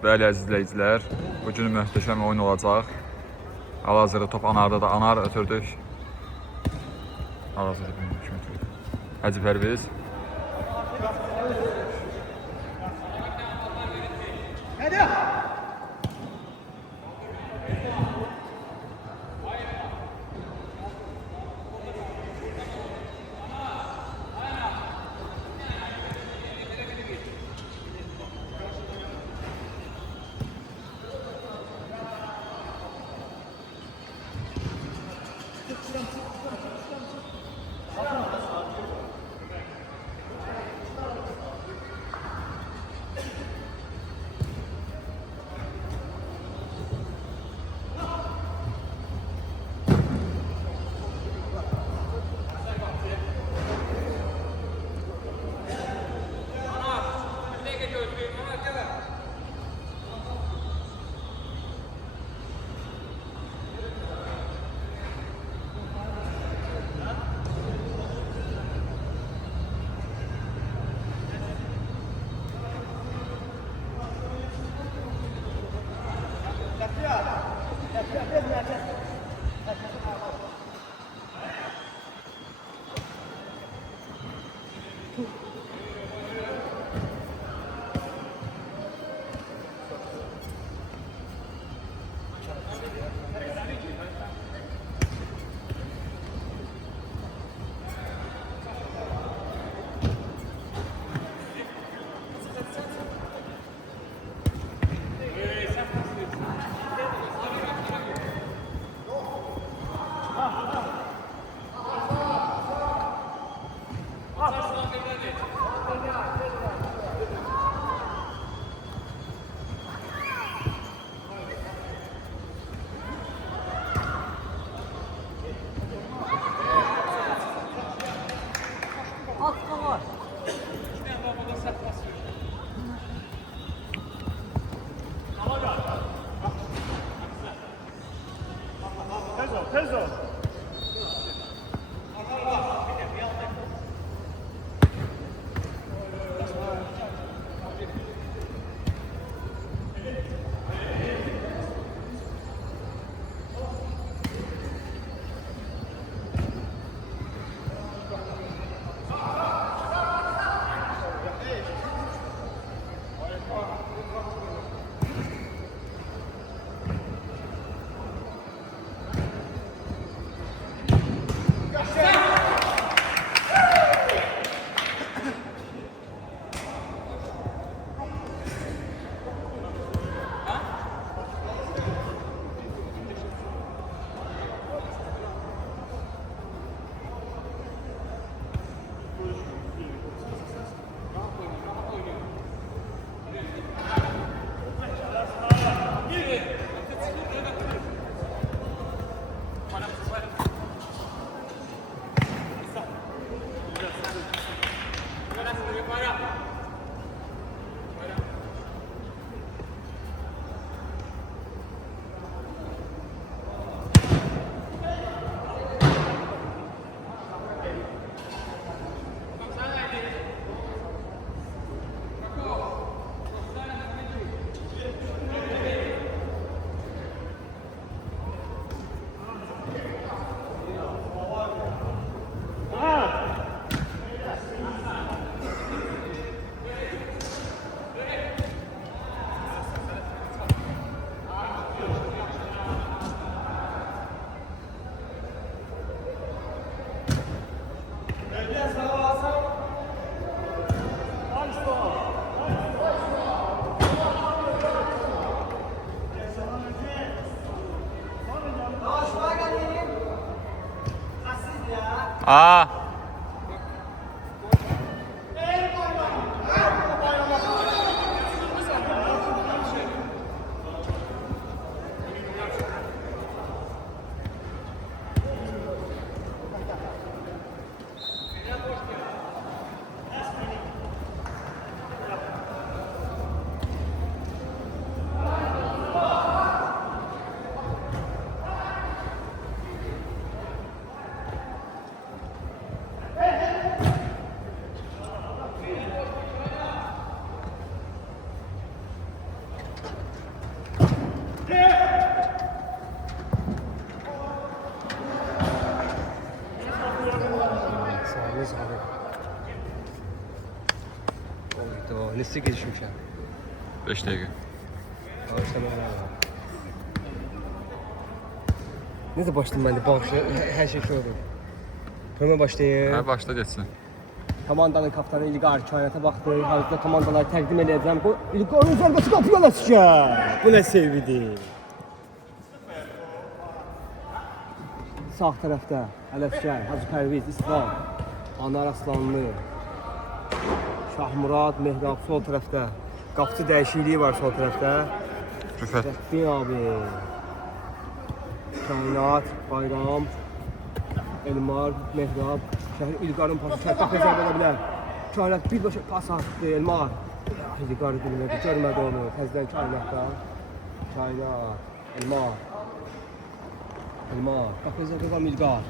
Bəli əziz izləyicilər, bugün möhtəşəm oyun olacaq. Hal-hazırda top Anarda da Anar ötürdük. Hal-hazırda kim ötürdü? Hacı Pərviz. Oydu, neçə keçmişəm? 5 dəqiqə. Necə başlayayım mən də bağışla, hər şey şey olur. Promə başlayayım. Hə, başla getsin. Komandanın kapitanı İlqar kainata baxdı. Hazırda komandaları təqdim edəcəm. İlqarın zərbəsi qapıya ləşkər. Bu nə sevgidir. Sağ tərəfdə Ələşkər, Hacı Pərviz, İslam, Anar Aslanlı, Şahmurad, Mehrab sol tərəfdə. Qapıçı dəyişikliyi var sol tərəfdə. Rüfət. Zəhdin abi. Kainat, Bayram, Elmar, Mehrab, Şəhər İlqarın pası qapıya zərbə edə bilər. Kainat birbaşa pas attı Elmar. İlqar bilmədi, görmədi onu. Təzdən Kainatda. Kainat, Elmar. Elmar, qapıya zərbə edən İlqar.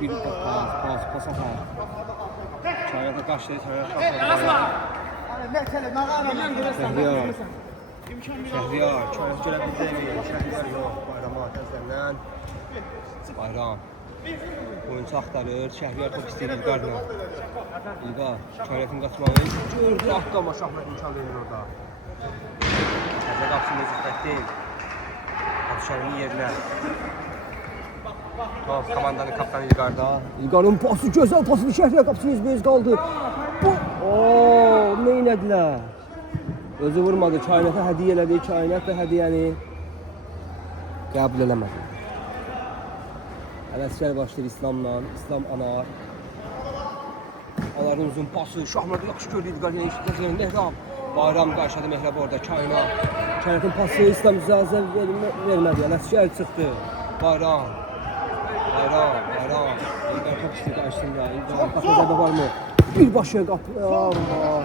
Bir pas atar. Kainat'a qaçdı, Kainat Şəhriyar, Kainat gələ bildi. Şəhriyar yox, Bayrama təzəndən. Bayram. Oyuncu axtarır, Şəhriyar top istəyir İlqarla. İlqar, Kainatın qaçmağı gördü, atdı amma Şahmet imkan verir orada. Təzə qapısında Züffətdin. Atışarının yerinə. Top, komandanın kapitanı İlqarda. İlqarın pası, gözəl pasını Şəhriyar qapısını yüzbəyiz qaldı. Ooo, neynədilər? Özü vurmadı, Kainat'a hədiyyə elədi, Kainat da hədiyyəni qəbul eləmədi. Ələşkər başlayır İslamla, İslam Anar. Anarın uzun pası, Şahmurad yaxşı gördü İlqar yenə işləyəcək, Mehrab. Bayram qarşıladı Mehrab orada, Kainat. Kainatın pası İslam icazə vermədi, Ələşkər çıxdı. Bayram. İlqar top istəyir qarşısında, İlqar qapı zərbə varmı? Bir başa qapı, Allah.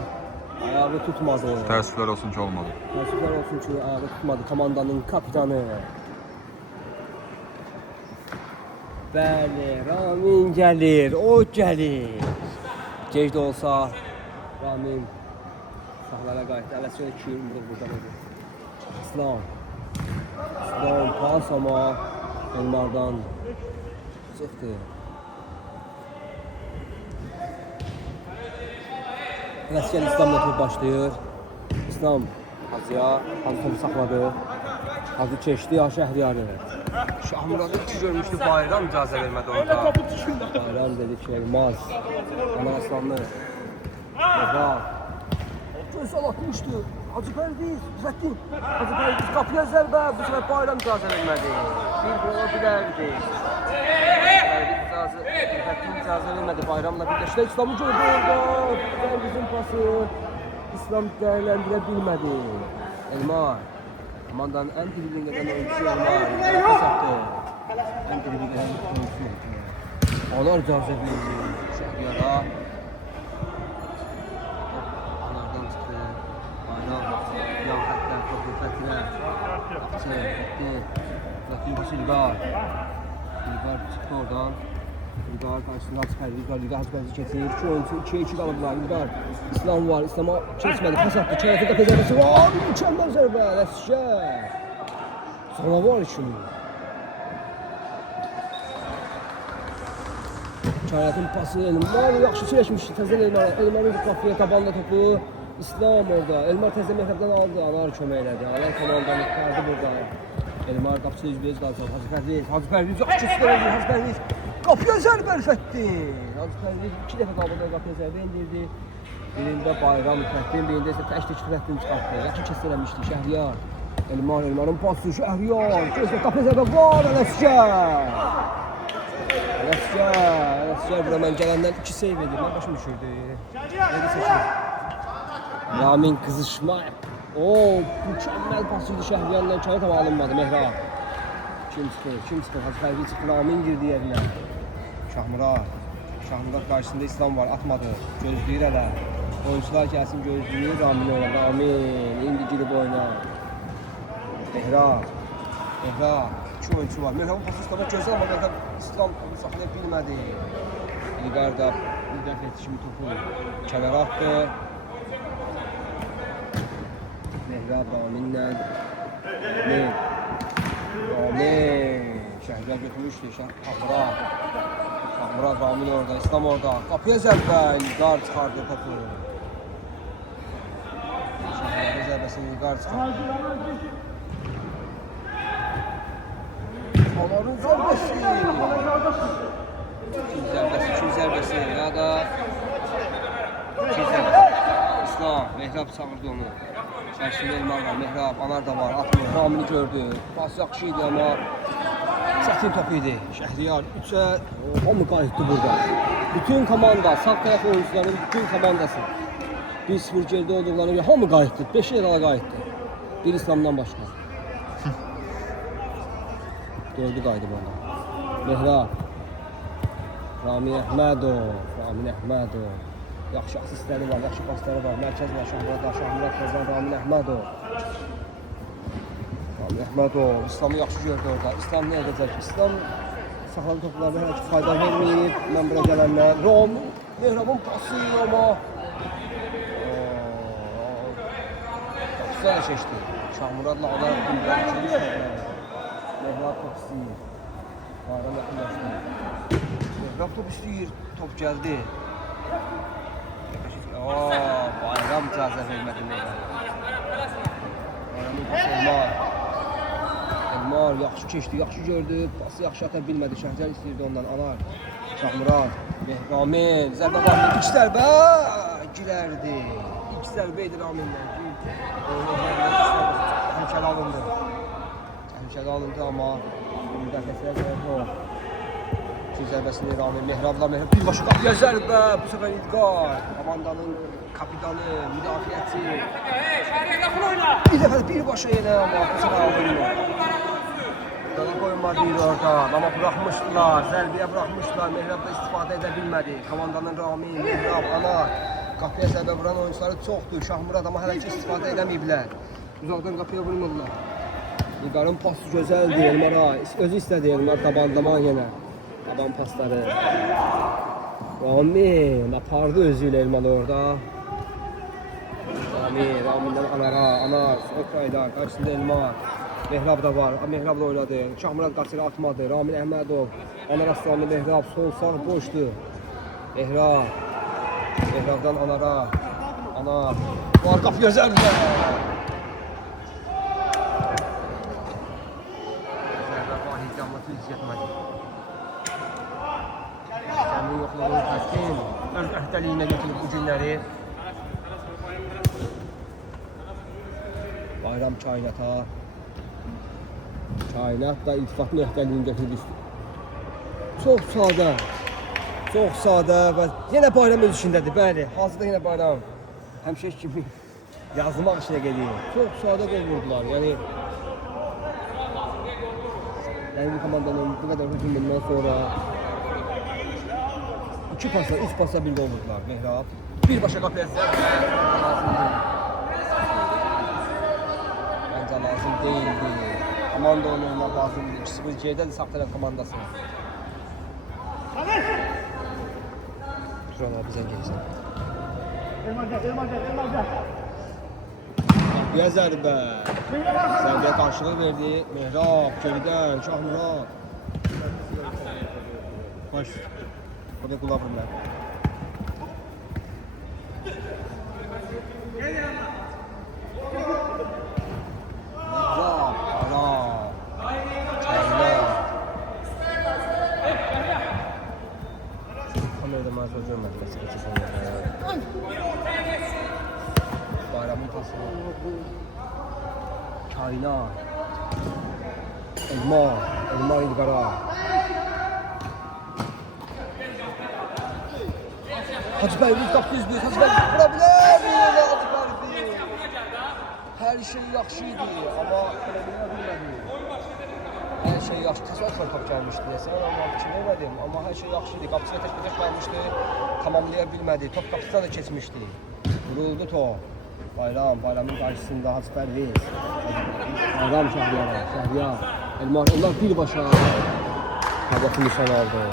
Ayağı tutmadı. Təəssüflər olsun ki, olmadı. Təəssüflər olsun ki, ayağı tutmadı komandanın kapitanı. Bəli, Ramin gəlir, o gəlir. Gec də olsa, Ramin saxlara qayıtdı. Ələşkər 2 yumruq buradan oldu. İslam pas amma Elmardan çıxdı. Ələşkər İslamla top başlayır. İslam Hacıya, Hacı topu saxladı. Hacı keçdi, Şəhriyarı. Şahmuradı ki görmüşdü, Bayram icazə vermədi orada. Bayram dedi ki, olmaz. Anar Aslanlı. Baba. Gözəl atmışdı. Hacı Pərviz, Zəddin. Hacı Pərviz qapıya zərbə, bu sefer Bayram icazə vermədi. Bir ola bilərdi. Zəddin icazə vermədi, Bayramla birləşdi. İslamı gördü orada. Pərvizin pası. İslam dəyərləndirə bilmədi. Elmar. Komandanın ən dibində gələn oyuncusu Elmar. Pas attı. Ən dibində gələn oyuncusu. Anar icazə vermədi. Şəhriyara. Anardan çıxdı. Bayram. Yan xətdən, topu xəttinə. Xətti. Zəddin pası İlqar. İlqar çıxdı oradan. İlqar karşısında Hacı Pərviz var. İlqar Hacı Pərvizi keçir. 2 oyuncu 2-2 qalıblar. İlqar İslam var. İslam'a keçmədi. Pas attı. Kainatın qapı zərbəsi var. Mükəmməl zərbə. Ələşkər. Sana var şimdi. Kainatın pası Elmar yaxşı çirəşmişdi. Təzən Elmarın qapıya tabanla topu. İslam orada. Elmar təzən Mehrabdan aldı. Anar kömək elədi. Anar komandanı çıxardı burada. Elmar qapısı üzbəyiz qalacaq. Hacı Pərviz. Hacı Pərviz yaxşı keçirdi. Hacı Pərviz. Qapıya zərbə Rüfətdi. Hacı Pərviz 2 dəfə qabıda qapıya zərbə indirdi. Birində Bayram Rüfətdin, birində isə təkdə Rüfətdin çıxartdı. Yaxşı keçirəmişdi Şəhriyar. Elmarın pası Şəhriyar. Gözlə qapıya zərbə var Ələşkər. Ələşkər bura mən gələndən 2 seyv edir. Mən başım düşürdü. Nədə seçim? Ramin qızışma. Mükəmməl pasıydı Şəhriyarla. Kainat ama alınmadı Mehrab. Kim çıxır? Hacı Pərviz çıxdı, Ramin girdi yerinə. Şahmurad qarşısında İslam var, atmadı. Gözləyir hələ. Oyuncular gəlsin gözləyir, Ramin oynar. Ramin, indi girib oynar. Mehrab. 2 oyuncu var. Mehrabın pası İslam'a gözəl amma da İslam onu saxlaya bilmədi. İlqar da müdafiə kimi topu kənara atdı. Mehrab Raminlə. Ramin. Şəhriyar götürmüşdü. Şahmurad Ramin orada, İslam orada. Qapıya zərbə, İlqar çıxardı topu. zərbəsi Vüqar çıxar. Onların zərbəsi. İkinci zərbəsi ya da ikinci zərbəsi. İslam, Mehrab çağırdı onu. Şərşində Elmar var, Mehrab, Anar da var, atmır, Ramini gördü. Pas yaxşı idi amma çətin top idi. Şəhriyar 3-ə hamı qayıtdı burada. Bütün komanda, sağ tərəf oyuncuların bütün komandası 1-0 geridə olduqlarına görə hamı qayıtdı. 5 yerə qayıtdı. Bir İslamdan başqa. Dördü qayıdı bana. Mehrab. Ramin Əhmədov. Yaxşı asistləri var, yaxşı pasları var. Mərkəz var, Şahmurad Kazan, Ramin Əhmədov. İslamı yaxşı gördü orada. İslam nə edəcək? İslam saxladı toplarına hələ ki fayda verməyib. Mən bura gələnlər. Mehrabın pası amma. Qapısı da keçdi. Şahmuradla onlar bildirən kimi şəhərlər. Mehrab top istəyir. Bayram yaxınlaşdı. Mehrab top istəyir. Top gəldi. Bayram icazə vermədi Mehrab. Bayramın pası Elmar yaxşı keçdi, yaxşı gördü. Pası yaxşı ata bilmədi. Şəhriyar istəyirdi ondan. Anar, Şahmurad, Ramin. Zərbə vardı. İlk zərbə girərdi. İlk zərbə idi Raminlə. Təhlükəli alındı amma müdafiəçilər zərbəsi o. İkinci zərbəsini Ramin, Mehrabla birbaşa qapıya zərbə. Bu səfər İlqar. Komandanın kapitanı, müdafiəçi. Bir dəfə birbaşa yenə amma bu səfər alındı. Dana koymadı orada ama bırakmışlar, zərbəyə bırakmışlar. Mehrab da istifadə edə bilmədi. Komandanın Ramin, Mehrab, Anar. Qapıya zərbə vuran oyuncuları çoxdur. Şahmurad ama hələ ki istifadə edəməyiblər. Uzaqdan qapıya vurmurlar. İlqarın pası gözəldir Elmara. Özü istədi Elmar tabandaman yenə. Taban pasları. Ramin apardı özü ilə Elmar orada. Ramin'den Anar'a, Anar, Sokray'da, karşısında Elmar. Mehrab da var, Mehrab'la oynadı. Şahmurad qaçırı atmadı. Ramin Əhmədov, Anar Aslanlı Mehrab, sol sağ boşdu. Mehrab'dan Anar'a, Anar. Var qapıya zərbə. Zərbə Vahid Canlı tüz yetmədi. Səmin yoxluğunu təskin, öz əhdəliyinə götürüb bu günləri. Bayram Kainata. Kainat da iltifatın əhdəliyini götürdü. Çox sadə və yenə bayram öz işindədir, bəli. Hazırda yenə bayram. Həmişə kimi yazmaq işinə gedir. Çox sadə gol vurdular, yəni bu komandanın bu qədər hücumundan sonra 2 pasa, 3 pasa bir gol vurdular Mehrab. Birbaşa qapıya zərbə lazım değildi. Komanda oynamaq lazımdır. 2-0 geridədir sağ tərəf komandası. Şuran abi bizə gəlirsən. Elmar. Qapıya zərbə. Zərbəyə qarşılıq verdi. Mehrab, geridən, Şahmurad. Baş. O da qulaq bunlar. Bayramın pası. Kainat. Elmar İlqara. Hacıbəyli qapı üzbüyüz. Hacıbəyli vura bilər mi? Hacıbəyli. Hər şey yaxşı idi amma eləməyə bilmədi. Hər şey yaxşı. Təsadüfən top gəlmişdi deyəsən, amma fikirləmədim. Amma hər şey yaxşı idi. Qapısına tək qalmışdı. Tamamlaya bilmədi. Top qapısına da keçmişdi. Vuruldu top. Bayramın qarşısında Hacıbəyli. Bayram Şəhriyar. Elmar, onlar birbaşa hədəfi nişan aldı.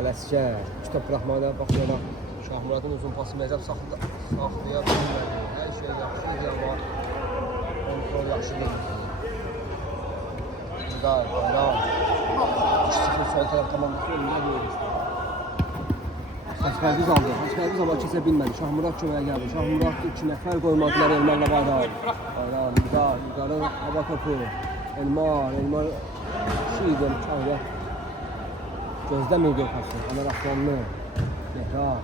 Ələskər, kitap bırakmada baxmayaraq Şahmuradın uzun pası Mehrab saxlaya bilmədi. Hər şey yaxşı idi amma kontrol yaxşı deyildi. Bayram 2-0 sol tərəf komandası önündə deyil. Hacıpərviz aldı. Hacıpərviz ama kesə bilmədi. Şahmurad köməyə gəldi. Şahmurad 2 nəfər qoymadılar Elmarla Bayram. Bayram, yukarı hava topu. Elmar şeydir, çağırdı. Gözləmirdi o pası. Ömer Aslanlı. Mehran.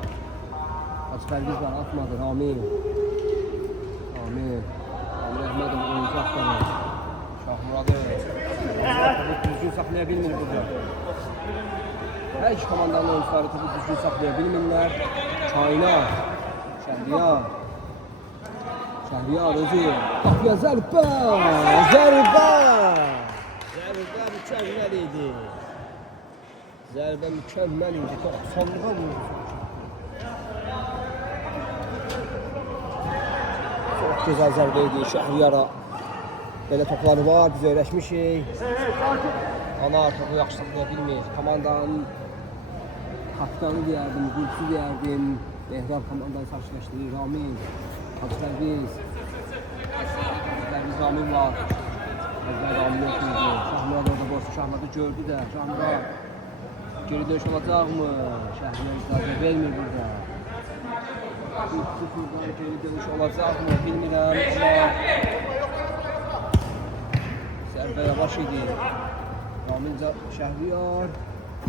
Hacıpərviz var, atmadı. Ramin Əhmədov oyuncu atmadı. Şahmuradı. Düzgün saxlaya bilmir burada. Hər iki komandanın oyuncuları topu düzgün saxlaya bilmirlər. Şəhriyar özü. Qapıya zərbə mükəmməl idi. Zərbə mükəmməl idi. 90'lığa vurdu. Çox gözəl zərbə idi Şəhriyara. Belə topları var, biz öyrəşmişik. Anar topu yaxşı saxlaya bilmir. Komandanın kapitanı deyərdim, gülçü deyərdim. Mehran komandanı karşılaşdırır. Ramin, Hacıpərviz Ramin var. Ramin yoxdur. Şahmurad orada boşdu. Şahmuradı gördü də. Şahmurad geri dönüş olacaq mı? Şəhriyar icazə vermir burada. 3-0'dan geri dönüş olacaq mı? Bilmirəm ama zərbə yavaş idi. Ramin Şəhriyar.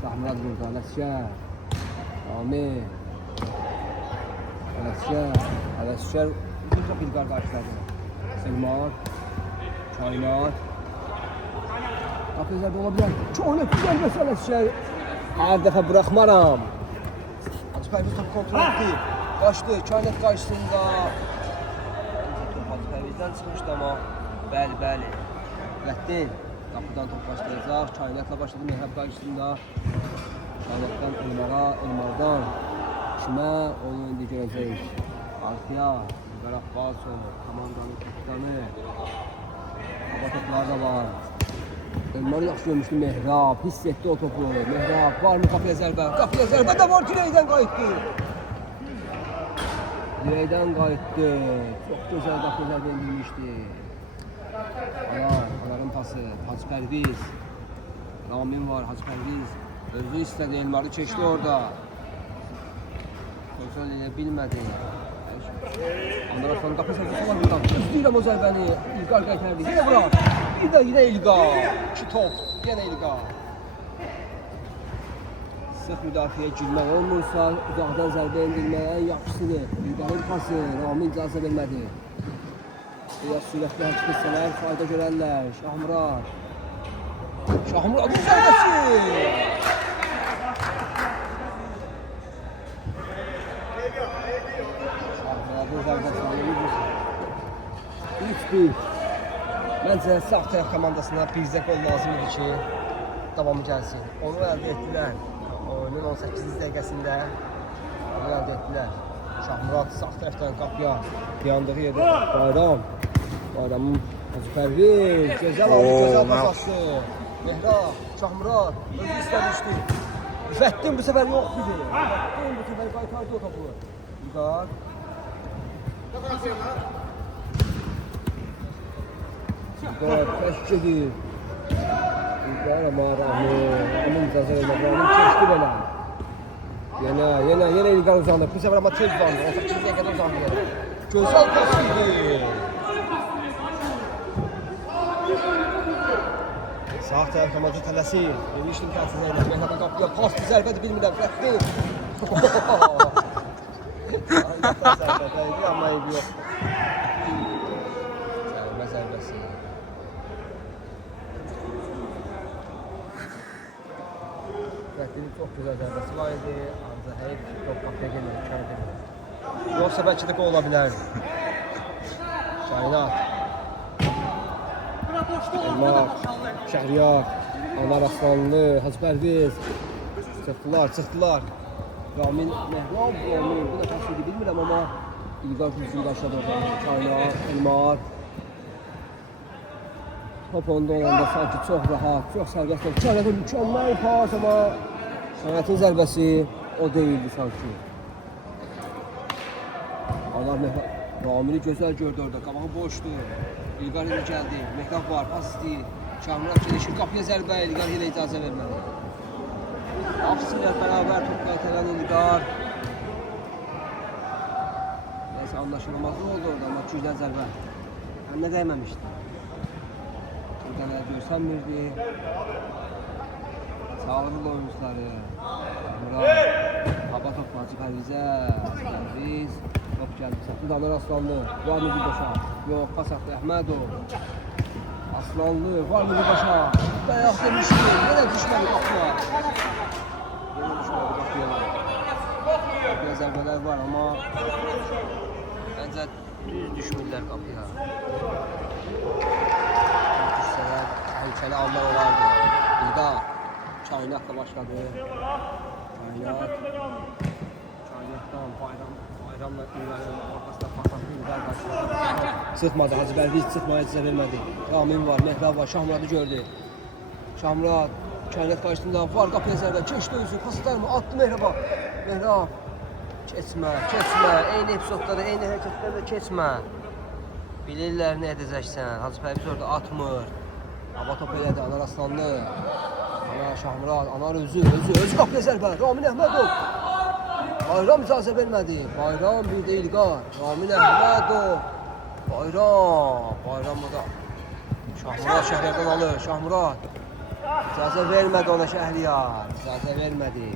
Şahmurad burada. Ramin. Ələsgər bir qardaşladı. Selmar. Kainat. Qapıya zərbə ola bilər. Çox güzel məsələ Ələsgər. Hər dəfə bıraxmaram. Hacıpərviz topu kontrol etdi. Qaçdı. Kainat qarşısında. Hacıpərvizdən çıxmışdı ama. Bəli. Rəddin. Qapıdan top başlayacaq. Kainatla başladı Mehrab qarşısında. Kainatdan Elmardan. Kimə onu indi görəcəyik. Arkaya. Qaraq Balsonu. Komandanın kapitanı. Hava topları da var. Elmarı yaxşı görmüşdü Mehrab. Hiss etdi o topu. Mehrab var mı qapıya zərbə? Qapıya zərbə də var. Dirəkdən qayıtdı. Çox gözəl qapıya zərbə indirmişdi. Anarın pası. Hacıpərviz. Ramin var. Hacıpərviz. Özü istədi. Elmarı çeşdi orada. Kontrol edə bilmədi. Anar Aslan qapı sərbəsi var buradan. İstəyirəm o zərbəni. İlqar qaytardı. Yenə bura. Yenə İlqar. 2 top. Yenə İlqar. Sıx müdafiəyə girmək olmursa, uzaqdan zərbə indirməyə ən yaxşısıdır. İlqarın pası. Ramin icazə vermədi. Biraz sürətli hərəkət etsələr, fayda görərlər. Şahmuradın zərbəsi. Məncə sağ tərəf komandasına bir gol lazım idi ki, davamı gəlsin. Onu əldə etdilər. Oyunun 18-ci dəqiqəsində onu əldə etdilər. Şahmurad sağ tərəfdən qapıya dayandığı yerdə Bayramın Hacıpərviz gözəl pasası. Mehrab, Şahmurad özü istəmişdi. Rəddin bu səfər yox idi. Rəddin bu səfər qaytardı o topu. İlqar. İlqar pəş gedir. İlqar ama Ramin icazə vermədi. Ramin keçdi belə. Yenə İlqar uzandı. Bu səfər ama tez uzandı. 18 dəqiqədə uzandı. Gözəl pas idi. Sağ tərəf komanda tələsir. Demişdim ki, atın eylə. Mehrabın qapıya paslı zərbədir, bilmirəm. Rəddin. Zərbədir, amma eybi yox. Zərbəsi. Rəddinin çox gözəl zərbəsi var idi. Ancaq heyb ki, top qapıya gelir. Yoxsa bəlkə də qol ola bilər. Kainat. Elmar, Şəhriyar, Anar Aslanlı, Hacıpərviz. Çıxdılar. Ramin, Mehrab, Ramin. Bu da təsvidi bilmirəm amma İlqar Gülsün qarşıladı orada. Kainat, Elmar. Top onda olanda sanki çox rahat, çox sərbəst. Kainatın mükəmməl pas amma Kainatın zərbəsi o deyildi sanki. Anar Mehrab. Ramini gözəl gördü orada, qabağı boşdu. İlqar ilə gəldi, Mehrab var, pas istəyir. Şahmurad gelişir, qapıya zərbə, İlqar ilə icazə vermədi. Aksiylər bərabər top qaytaran İlqar. anlaşılmazlık oldu orada ama çürden zərbə. Əlinə dəyməmişdi. Çürdən görsənmirdi. Sağlıqlı oyuncuları. Murat. Hava top Hacı Pərvizə. Pərviz. Top gəldi. Satı Danar Aslanlı. Var mı bir başa? Yox, pas atdı Əhmədov. Aslanlı. Var mı bir başa? Bayaq demişdi. Yenə düşmədi qapıya. Yenə düşmədi qapıya. Biraz zərbələr var amma məncə düz düşmürlər qapıya. Düşsələr təhlükəli anlar olardı. İlda Çaynaqla başladı. Çaynaqdan Bayramla İldanın ortasında pasatlı İldan başladı. Sıxmadı, Hacı Pərviz sıxmaya icazə vermədi. Ramin var, Mehrab var, Şahmuradı gördü. Şahmurad Çaynaq qarşısında var, qapıya zərbə, keçdi özü, pasıdar mı? Attı Mehrab'a. Mehrab keçmə, keçmə, eyni epizodlarda, eyni hərəkətlərdə keçmə. Bilirlər nə edəcəksən, Hacı Pərviz orada atmır. Hava top elədi, Anar Aslanlı. Anar Şahmurad, Anar özü qapıya zərbə, Ramin Əhmədov. Bayram icazə vermədi, Bayram bir də İlqar, Ramin Əhmədov. Bayram burada. Şahmurad Şəhriyardan alır, Şahmurad. İcazə vermədi ona Şəhriyar, icazə vermədi.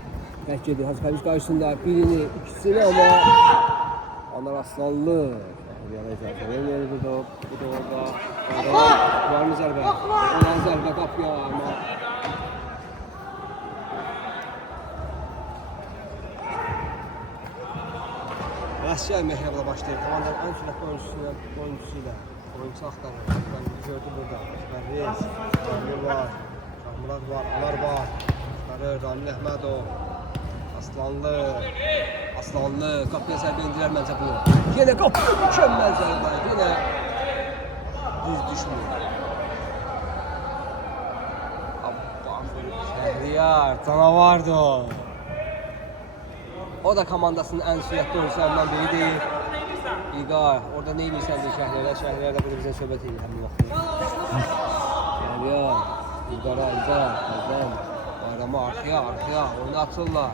Bəlkə gedir, Hacı Pərviz qarşısında birini, ikisini ama Anar Aslanlı. Şəhriyara icazə verməyir burada, bu da orada. Var mı zərbə? Olan zərbə qapıya ama. Rəsçər Mehrabla başlayır, komandanın ən sürətli oyuncusuyla. Oyuncusu axtarır, ben gördüm burada. Pərviz, Şahmur var, Şahmurad var, Anar var. Axtarır, Ramin Əhmədov. Aslanlı, qapıya zərbə indirər məncə bunu. Yenə qapıya mükəmməl zərbə, yenə düz düşmür. Şəhriyar, canavardır o. O da komandasının ən sürətli oyuncularından biridir. İlqar, orada nə edirsən deyir Şəhriyar'a, Şəhriyar da burada bizə söhbət edir həmin vaxtı. Şəhriyar, İlqara, İlqar, Bayrama arxaya, oyunu atırlar.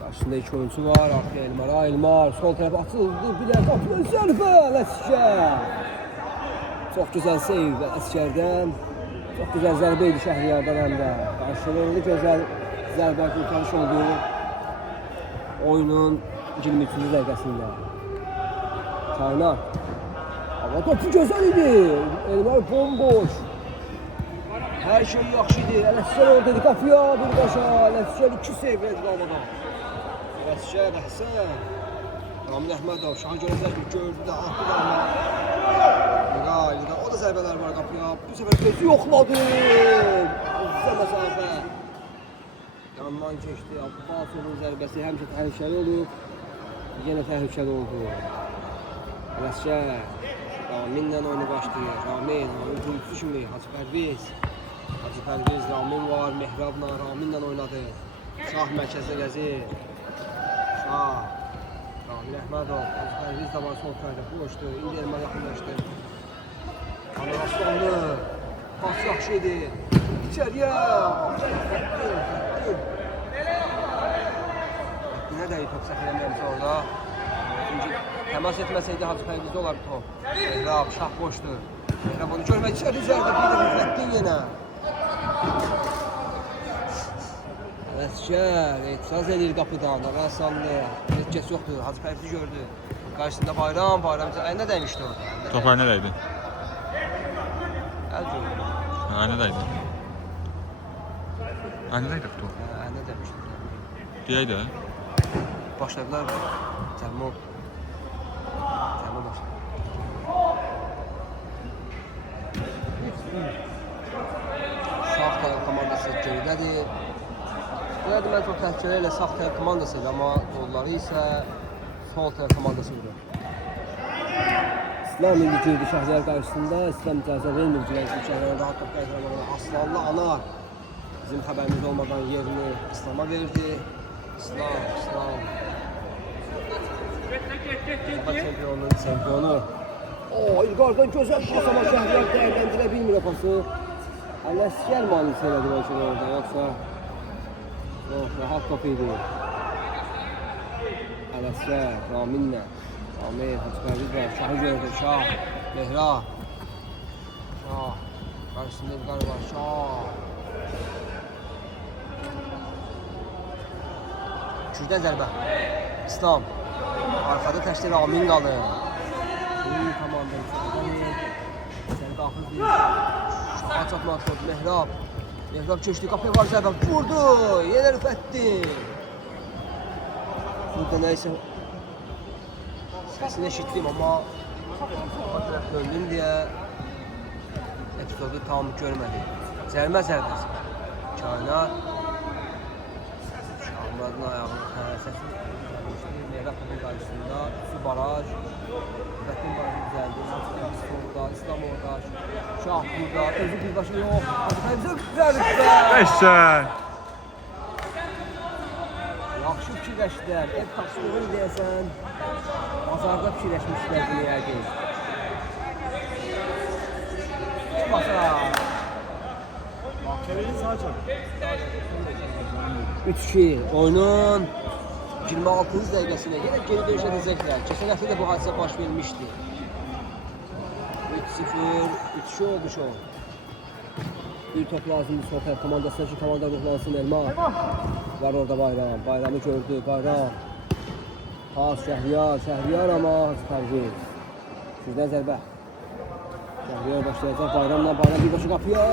Karşısında iki oyuncu var, arkaya Elmar, sol tərəf atıldı, bilək qapıya zərbə, Ləskər. Çox gözəl seyv Ləskərdən, çox gözəl zərbə idi Şəhriyardan həm də. Qarşılığında gözəl zərbə kurtarış oldu oyunun 23-cü dəqiqəsində. Çaynak. Hava topu gözəl idi. Elmar bomboş. Hər şey yaxşı idi. Ələskər orada qapıya birbaşa. Ələskər 2 seyv verdi qamadan. Ələskər Əhsən. Ramin Əhmədov şahı görəcək mi? Gördü də attı da amma. İlqar. O da zərbələr var qapıya. Bu səfər gözü yoxladı. Uzun məsafə. Yandan keçdi. Abbasovun zərbəsi həmişə təhlükəli olub. Yenə təhlükəli oldu. Ələskər. Raminlə oyunu başlayır. Ramin gülücü kimi. Hacı Pərviz, Ramin var. Mehrabla, Raminlə oynadı. Şah mərkəzdə gəzir. Şah. Ramin Əhmədov. Hacı Pərviz də var sol tərəfdə. Boşdu. İndi Elmar yaxınlaşdı. Anar Aslanlı. Pas yaxşı idi. İçəriyə. Nə də top səhv eləməyəmsə orada. Təmas etməsəydi Hacı Pərvizdə olar top. Mehrab, şah boşdur. Mehrab onu görmək içəri zərdə bir də müfəttin yenə. Ələskər, etiraz edir qapıdan, Anar Aslanlı. Heç yoxdur, Hacı Pərvizi gördü. Qarşısında Bayram əlinə dəymişdi orada. Top əlinə dəydi. Əl gördü. Əlinə dəydi. Əlinə dəydi top. Əlinə dəymişdi. Deyək də. Başladılar. Cəlmol. Sağ tərəf komandası geridədir. Burada mən çox təhlükəli ilə sağ tərəf komandasıdır, amma qolları isə sol tərəf komandası vurur. İslam indi girdi Şəhriyar qarşısında. İslam icazə vermir ki, Şəhriyar rahat top qaydıramır. Aslanlı Anar bizim xəbərimiz olmadan yerini İslam'a verdi. İslam. Çempionun çempionu. İlqardan gözəl pas ama Şəhriyar dəyərləndirə bilmir o pası. Ələskər manisi elədi bəlkə orada, yoxsa Yok, rahat kapıydı. Ələsgər, Raminlə. Ramin, Hacıqayız var. Şahı gördü, Şah. Mehra. Şah. Qarşısında İlqar var, Şah. Kürdən zərbə. İslam. Arkada təşdir Ramin qalır. İyi komanda. Səni daxil deyil. Şaha çatmadı top. Mehrab. Mehrab köşdü. Qapıya var zərbə. Vurdu. Yenə Rüfəttin. Burada nəysə səsini eşitdim amma döndüm deyə epizodu tam görmədim. Zərmə zərbəsi. Kainat. Şahmuradın ayağının səsi. Mehrab topun qarşısında. Su baraj. Rüfəttin barajı düzəldi. Orada, İslam orada. Şah burada. Özü birbaşa yox. Hacıqayız zərbə. Beşən. Yaxşı fikirləşdilər. Ev tapsılığını deyəsən, bazarda fikirləşmişlər bunu yəqin. Çıxmasa. Çevirin sağa çak. 3-2. Oyunun 26-cı dəqiqəsində yenə geri dönüş edəcəklər. Keçən həftə də bu hadisə baş vermişdi. 3-0, 3-2 olmuş o. Bir top lazımdır sol tərəf komandasına ki, komanda ruhlansın Elma. Var orada Bayram. Bayramı gördü. Bayram. Pas Şəhriyar. Şəhriyar ama Hacıqayız. Sizdən zərbə. Şəhriyar başlayacaq. Bayramla Bayram birbaşa qapıya.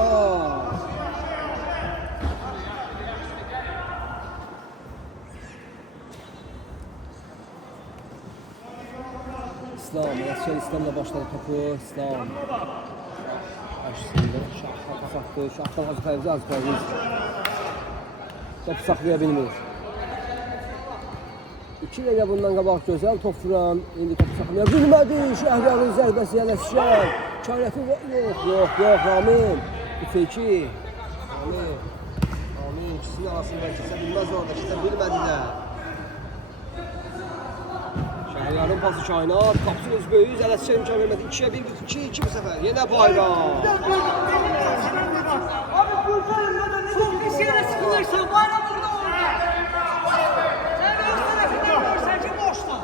İslam. Ələsgər İslamla başladı topu. İslam. Qarşısında Şahla saxdı. Şahdan Hacıqayız. Topu saxlaya bilmir. 2 dəqiqə bundan qabaq gözəl top vuran, indi topu saxlaya bilmədi. Şəhriyarın zərbəsi Ələsgər. Çarəfi yox, Ramin. 3-2. Ramin ikisinin arasında keçə bilməz orada, keçə bilmədilər. Şəhriyarın pası Kainat, qapısı öz böyüyüz, Ələsgər imkan vermədi. 2-yə 1, 2-2 bu səfər. Yenə Bayram. Bir şeyle sıkılırsan bana burada orada. Sen görsene sen kim boşta?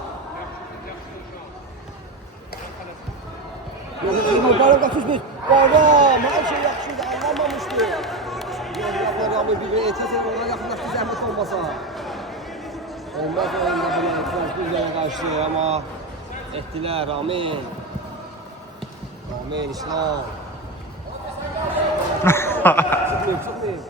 Bayram qaçışmış. Bayram, hər şey yaxşıydı, anlamamışdı. Bayramı bir etiraz edin, ona yaxınlaşdı, zəhmət olmasa. Olmaz oyunda bir etiraz bir üzərə qarşı, amma etdilər, Ramin. Ramin, İslam. Çıxmayın.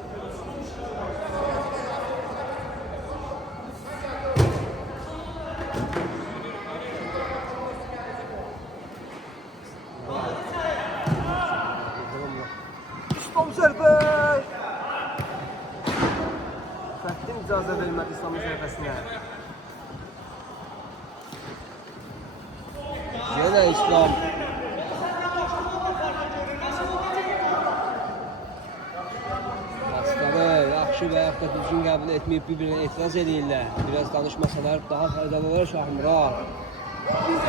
İslam zərbə! Fəttin icazə vermədi İslamın zərbəsinə. Yenə İslam. Pasları yaxşı və yaxud da düzgün qəbul etməyib bir-birinə etiraz edirlər. Biraz danışmasalar daha faydalı olar Şahmurad.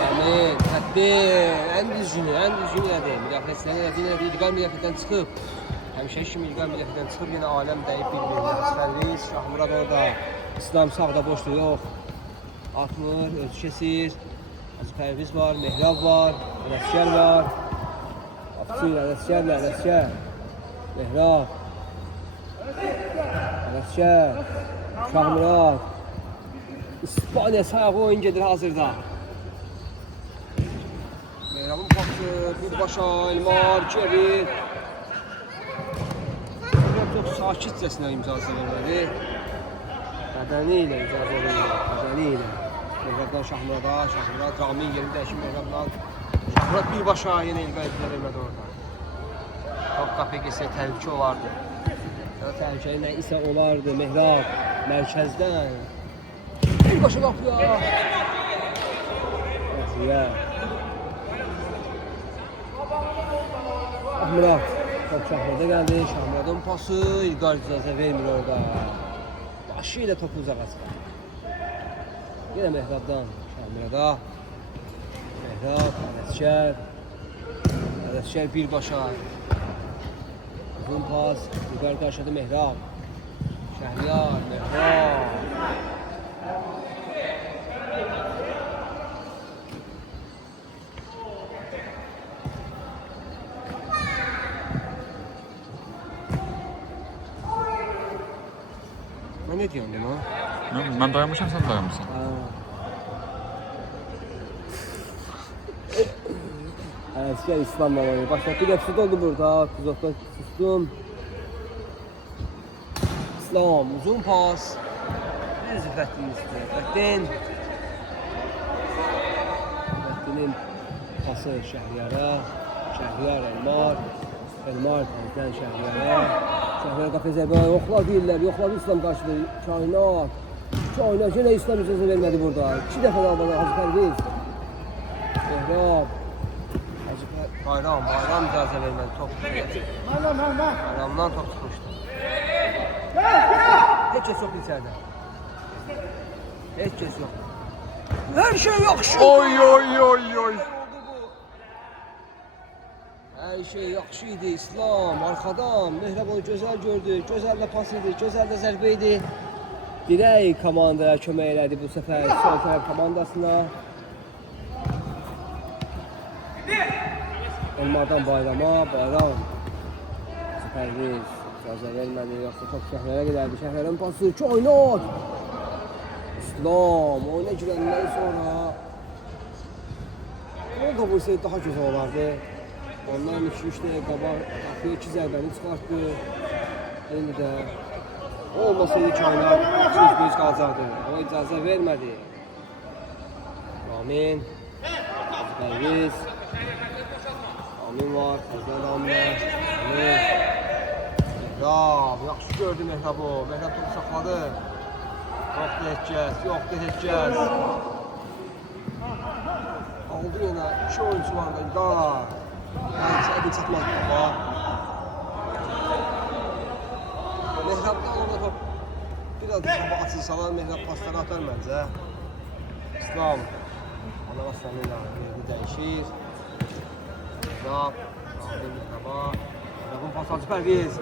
Ramin, Fəttin, ən düzgünü elədi. Müdafiəsindən elədi, İlqar müdafiədən çıxıb. Həmişə kimi İlqar müdafiədən çıxıb, yenə aləm dəyib bir-birinə. Hacıqayız, Şahmurad orada. İslam sağda boşdur, yox. Atmır, özü kesir. Hacıqayız var, Mehrab var, Ələsgər var. Atçıyla, Ələsgər. Mehrab. Ələsgər. Şahmurad. İspaniya sayağı oyun gedir hazırda. Mehrabın pası, birbaşa, Elmar, Cevir. Mehrab çox sakitcəsinə imzası vermədi. Bədəni ilə icazə verir, bədəni ilə. Mehrabdan Şahmurada, Şahmurad, Ramin yerini dəyişib Mehrabdan. Şahmurad birbaşa yenə İlqar vermədi orada. Top qapıya geçsə təhlükə olardı. Təhlükə nə isə olardı Mehrab mərkəzdən. Birbaşa qapıya. Yazıya. Şahmurad. Top Şahmurada gəldi. Şahmuradın pası İlqar icazə vermir orada. Başı ilə topu uzağa çıxar. Yenə Mehrabdan Şahmurada. Mehrab, Ələsgər birbaşa. Uzun pas, İlqar qarşıladı Mehrab. Şəhriyar, Mehran. Mən ne diyorum buna? Mən dayanmışam, sən dayanmışsan. Əskər İslamla oynuyor. Başlattı qəpsi oldu burada. Kuzokda sustum. İslam uzun pas. Düz Fəttin istiyor. Fəttinin pası Şəhriyara. Şəhriyar Elmar. Elmar təzdən Şəhriyara. Şəhriyar qapı zərbəyə yoxla deyirlər. Yoxladı İslam qarşıdır. Kainat. Kainat. Yenə İslam icazə vermədi burada. 2 dəfə daha bana Hacı Pərviz. Mehrab. Bayram icazə vermədi. Top çıxmışdı. Bayramdan top çıxmışdı. Heç kəs yoxdur içəridə. Heç kəs yoxdur. Hər şey yaxşı. Oy. Hər şey yaxşı idi. İslam arxadan. Mehrab onu gözəl gördü. Gözəl də pas idi. Gözəl də zərbə idi. Dirək komandaya kömək elədi bu səfər. Sol tərəf komandasına. Elmardan Bayrama. Bayram. Pərviz. İcazə vermədi. Yoxsa top Şəhriyara gedərdi. Şəhriyarın pası. Kainat. İslam. Oyuna girəndən sonra o da bu şey daha güzel olardı. Ondan 2-3 dəqiqə qabaq qapıya 2 zərbəni çıxartdı. İndi də olmasaydı Kainat 200 qalacaqdı. O icazə vermədi. Ramin. Pərviz. Ramin var. Fəzən Ramin. Mehrab. Yaxşı gördü Mehrab'ı. Mehrab topu saxladı. Yoxdur heç kəs. Aldı yenə 2 oyuncu var da İlqar. Səqin çatmadı topa. Mehrab'dan orada top biraz da topa açılsalar Mehrab pasları atar məncə. İslam. Ana Aslanıyla yeri dəyişir. Mehrab. Mehrab'a. Mehrab'ın pas Hacı Pərviz.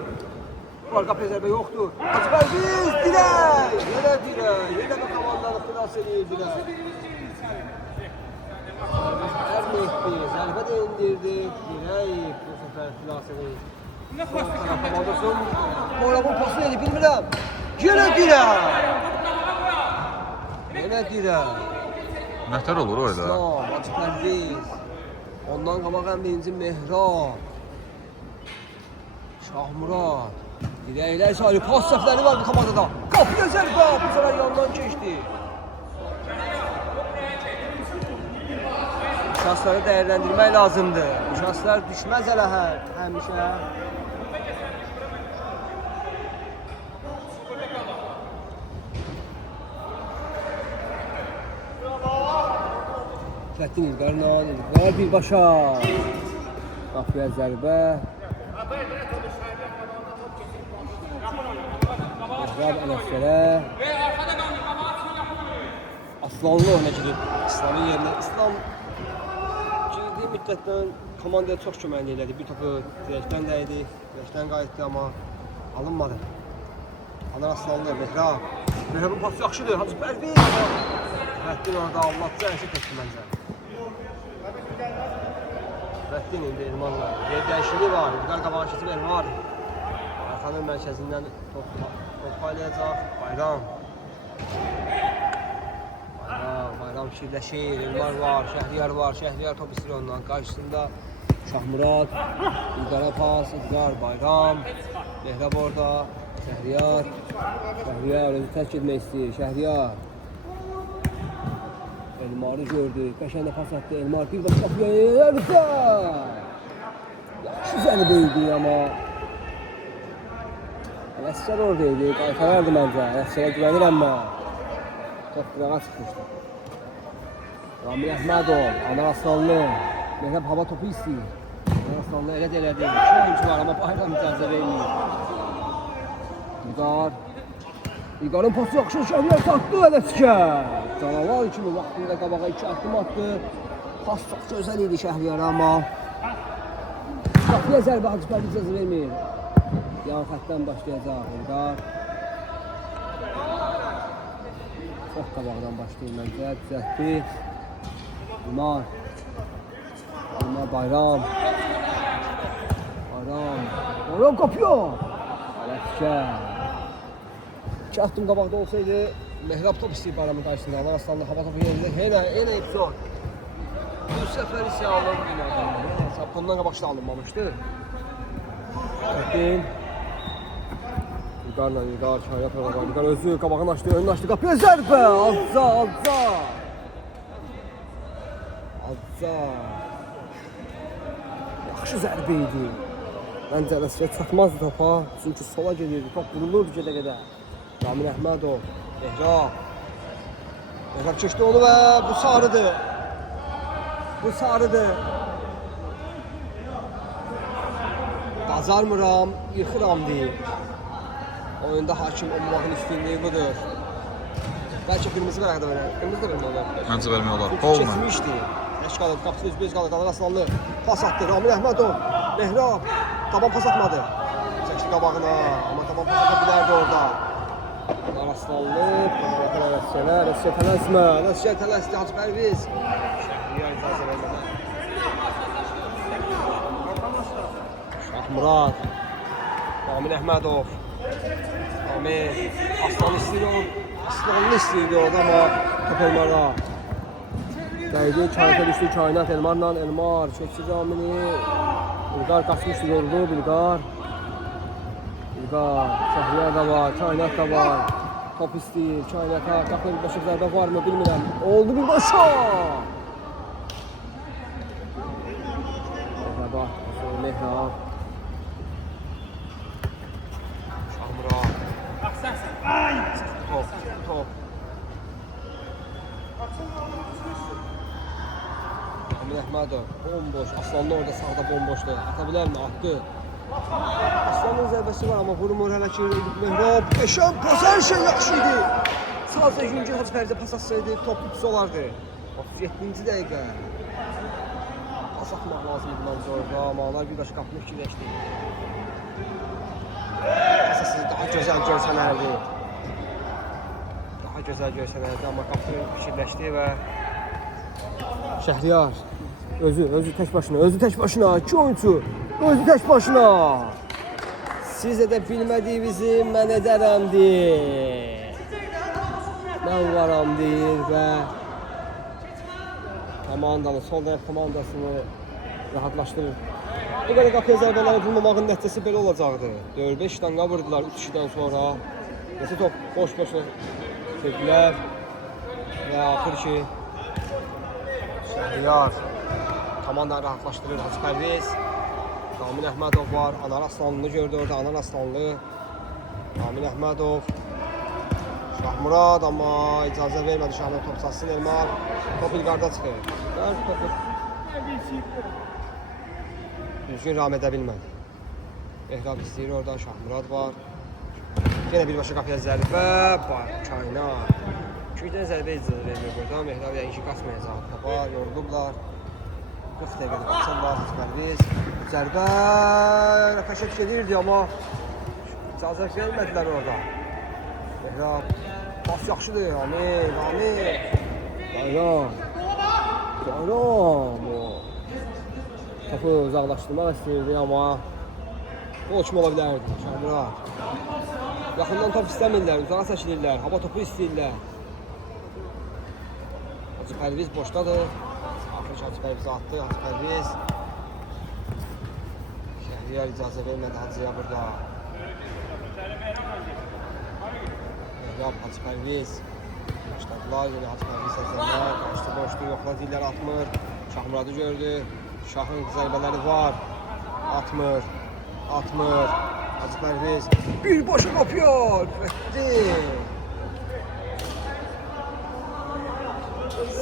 Arka prezerve yoktu. Hacı Pərviz dirək. Yenə dirək. Yenə bu komandanı xilas edir dirək. Zərbə etdi. Zərbə də indirdi. Dirək. Bu səfər xilas edir. Sol tərəf komandasın. Mehrab'ın pası neydi bilmirəm. Yenə dirək. Yenə dirək. Nətər olur o elə? İslam, Hacı Pərviz. Ondan qabaq ən birinci Mehrab. Şahmurad. Dirəklər sayı pas səhvləri var bu komandada. Qapıya zərbə, bu səfər yandan keçdi. Şansları dəyərləndirmək lazımdır. Bu şanslar düşməz hələ həmişə. Fəttin İlqarla, İlqar birbaşa. Qapıya zərbə. Mehrab Ələslərə. Aslanlı oyuna girib. İslamın yerinə. İslam girdiyi müddətdən komandaya çox köməkli elədi. Bir topu dirəkdən dəydi. Dirəkdən qayıtdı amma alınmadı. Anar Aslanlı, Mehrab. Mehrab'ın pası yaxşıdır. Hacı Pərviz. Fəttin orada Allahca hərəkət etdi məncə. Fəttin indi Elmanla. Yer dəyişikliyi var. İlqar qabağın keçib Elmar. Arxanın mərkəzindən top paylayacaq. Bayram. Bayram fikirləşir. Elmar var, Şəhriyar var. Şəhriyar top istəyir ondan. Qarşısında Şahmurad. İlqara pas, İlqar, Bayram. Mehrab orada. Şəhriyar. Şəhriyar özü tərk etmək istəyir. Şəhriyar. Elmar'ı gördü. Qəşənglə pas atdı. Elmar bir baş qapıya yerdə. Yaxşı zərbə idi amma Ələsgər oradaydı. Qaytarardı məncə. Ələsgərə güvənirəm mən. Top qırağa çıxmışdı. Ramil Əhmədov, Anar Aslanlı. Mehrab hava topu istəyir. Anar Aslanlı elə də elədi. 2 oyuncu var amma Bayram icazə vermir. İlqar. İlqarın pası yaxşı Şəhriyar satdı Ələsgər. Canavar kimi vaxtında qabağa 2 addım atdı. Pas çox gözəl idi Şəhriyara amma qapıya zərbə Hacı Pərviz icazə vermir. Yan xəttdən başlayacaq İlqar. Çox qabaqdan başlayayım məncə. Düzəltdi. Ümar. Ümar Bayram. Bayram kapıyor. Alakça. 2 attım qabaqda olsaydı Mehrab top istəyib Bayramın qarşısında. Allah Aslanlı hava topu yerində. Yenə epizod. Bu səfər isə alınmadı. Bundan qabaqda alınmamışdı. Bakın. İlqar çaya tərəfə. İlqar özü qabağını açdı, önünü açdı. Qapıya zərbə. Azza. Yaxşı zərbə idi. Məncə Rəsiyə çatmazdı topa. Çünki sola gedirdi. Top vurulurdu gedə-gedə. Ramin Əhmədov. Mehrab çəkdi onu və bu sarıdır. Bacarmıram, yıxıram deyir. Oyunda hakim olmağın üstünlüyü budur. Bəlkə qırmızı vərəq də verər. Qırmızı da vermək olar. Məncə vermək olar. Çünki keçmişdi. Eş qalıb, qapısı üzbəüz qalıb. Anar Aslanlı pas atdı. Ramin Əhmədov. Mehrab. Taban pas atmadı. Çəkdi qabağına. Amma taban pas ata bilərdi orada. Anar Aslanlı. Rəsiyə tələsmə. Rəsiyə tələsdi. Hacı Pərviz. Şəhriyə icazə vermədən. Şahmurad. Ramin Əhmədov. Ramin. Aslanlı istəyirdi orada amma top Elmar'a. Dəydi, çayta düşdü kainat Elmar'la. Elmar çəkdi Ramini. İlqar qaçmışdı, yorulub İlqar. Şəhriyar da var, kainat da var. Top istəyir, kainata. Qapı birbaşa zərbə var mı bilmirəm. Oldu birbaşa. Mehrab. Şahmurad. Top. Ramin Əhmədov bomboş. Aslanlı orada sağda bomboşdur. Ata bilərmi? Atdı. Aslanın zərbəsi var amma vurmur hələ ki. Mehrab. Qəşəng pas, hər şey yaxşı idi. Sadəcə Yüngül Hacı Fərizə pas atsaydı top pis olardı. 37-ci dəqiqə. Pas atmaq lazımdı məncə orada. Amalar bir daşı qapını fikirləşdi. Pasasız daha gözəl görsənərdi. Amma qapını fikirləşdi və Şəhriyar özü tək başına 2 oyuncu özü tək başına. Siz edə bilmədiyinizi mən edərəm deyir. Mən varam deyir və sol tərəf komandasını rahatlaşdırır. Bu qədər qapıya zərbələri vurmamağın nəticəsi belə olacaqdı. 4-5 danqa vurdular 3-2-dən sonra. Nəsə top boş-boşa çəkdilər və axır ki Şəhriyar komandanı rahatlaşdırır. Hacı Pərviz, Ramin Əhmədov var. Anar Aslanlını gördü orada. Anar Aslanlı, Ramin Əhmədov, Şahmurad amma icazə vermədi Şahmurad top satsın Elmar. Top İlqarda çıxır. Düzgün ram edə bilmədi. Mehrab istəyir oradan. Şahmurad var. Yenə birbaşa qapıya zərbə. Kainat. 2 dənə zərbə icazə vermir burada. Mehrab yəqin ki qaçmayacaq topa. Yorulublar. 40 dəqiqədə qaçırlar. Hacı Pərviz. Zərbə rəqəşət gedirdi amma icazə vermədilər orada. Mehrab. Pas yaxşıdır. Ramin. Bayram. Topu uzaqlaşdırmaq istəyirdi amma gol kimi ola bilərdi. Şahmurad. Yaxından top istəmirlər, uzağa çəkilirlər, hava topu istəyirlər. Hacı Pərviz boşdadır. Axır Hacı Pərviz atdı, Hacı Pərviz. Şəhriyar icazə vermədi Hacıya burada. Mehrab, Hacı Pərviz. Başladılar, yine Hacı Pərviz səslərlər. Qaçdı, boşdu, yoxlar deyirlər, atmır. Şahmuradı gördü. Şahın zərbələri var. Atmır. Hacı Pərviz birbaşa kapıyor.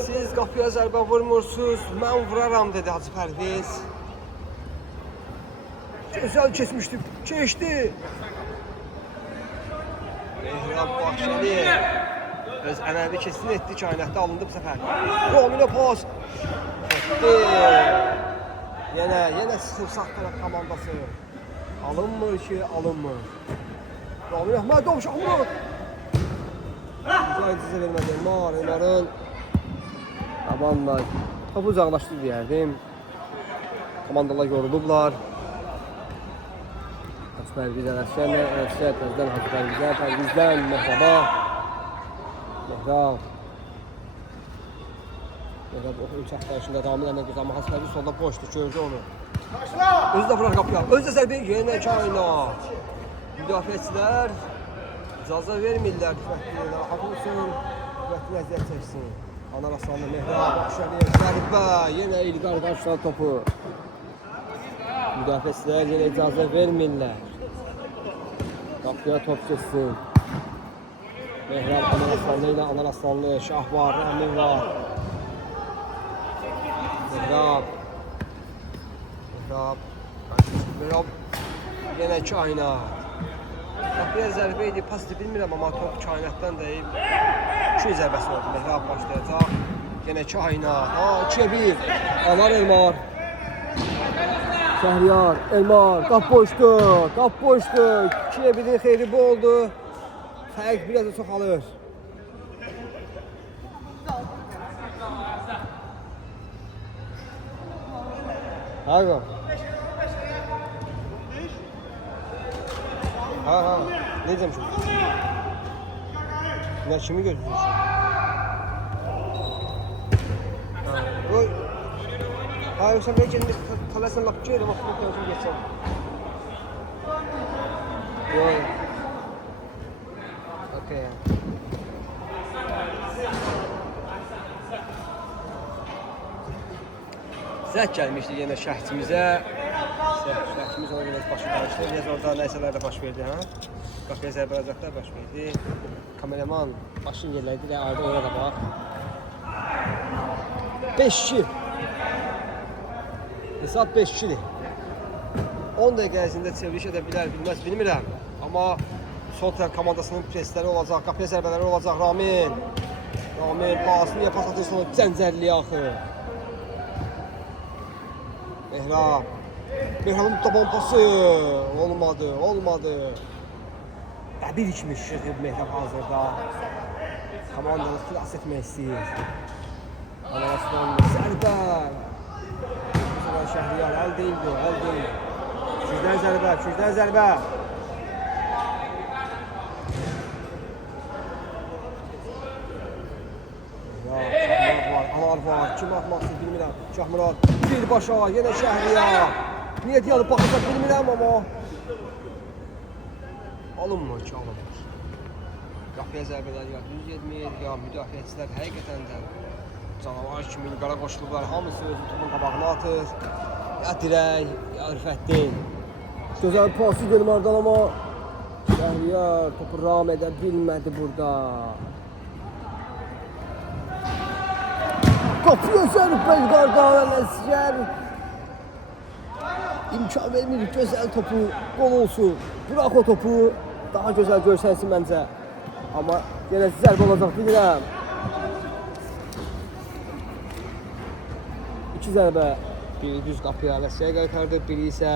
Siz qapıya zərbə vurmursunuz, mən vuraram dedi Hacı Pərviz. Gözəl keçmişdi, keçdi. Mehrab Bahçeli öz ənəvi kesin etdi, kainatda alındı bu səfər. Raminə pas. Yenə sıfır sağ tərəf komandası. Alınmır. Ramin Əhmədov Şahmurad. Güzel icazə vermədi. Elmarın amanla topu uzaqlaşdı deyərdim. Komandalar yorulublar. Hacı Pərviz Ələsgərlə, Ələsgər Pərvizdən, Hacı Pərvizdən, Mehraba. Mehrab o üç axtarışında Ramilənlə qızamı Hacı Pərviz solda boşdu, gördü onu. Özü də vurar qapıya, özü də zərbə yenə kainat. Müdafiəçilər icazə vermirlər Rüfəttinə, rahat olsun, Rüfəttin əziyyət çəksin. Anar Aslanlı Mehrab, Şəriyə, zərbə, yenə İlqar qarşılar topu. Müdafiəçilər yenə icazə vermirlər. Qapıya top keçsin. Mehrab, Anar Aslanlı ilə Anar Aslanlı, Şah var, Ramin var. Mehrab, yenə kainat. Qapıya zərbə idi, pasını bilmirəm, amma top kainatdan deyib. 2 zərbəsi oldu, Mehrab başlayacaq. Yenə kainat, 2-1, Anar Elmar. Şəhriyar, Elmar, qap boşdu. 2-1'in xeyri bu oldu. Fərq biraz da çoxalır. Harika. Ha. Ne diyeceğim şimdi? Bunlar kimi gözlüyorsun? Ha yoksa ben kendimi talasın laf çöğüyle bak bu konusunu geçsem. Yok. Okey. Zək gəlmişdi yenə şəhtimizə. Şəhitimiz ona biraz başı qarışdı. Biraz orada nəysələr də baş verdi, hə? Qapıya zərbə alacaqlar baş verdi. Kameraman başını yerlədi və arada ona da bax. 5-2. Hesab 5-2'dir. 10 dəqiqə ərzində çevriliş edə bilər, bilməz, bilmirəm. Amma sol tərəf komandasının presləri olacaq, qapıya zərbələri olacaq. Ramin pasını niyə pas atırsan o cəncərliyə axı. Mehrab'ın taban pası olmadı. Bir içmiş şıxıb Mehrab hazırda. Komandanı xilas etmək istəyir. Anasından zərbə. Şəhriyar əl deyildi. Küçdən zərbə. Anar var, kim atmaqsız bilmirəm. Şahmurad birbaşa, yenə Şəhriyar. Niyə deyalıb baxacaq bilmirəm amma. Alınmır ki, alınmır. Qapıya zərbələr ya düz getmir, ya müdafiəçilər həqiqətən də canavar kimi İlqara qoşulublar. Hamısı özü topun qabağına atır. Ya dirək, ya Rüfəttin. Gözəl pası Elmardan amma Şəhriyar topu ram edə bilmədi burada. Qapıya zərbə İlqardan Ələsgər. İmkan vermir, gözəl topu, qol olsun. Bırak o topu, daha gözəl görsənsin məncə. Amma yenə zərbə olacaq, bilirəm. 2 zərbə, biri düz qapıya Ələsgər qaytardı, biri isə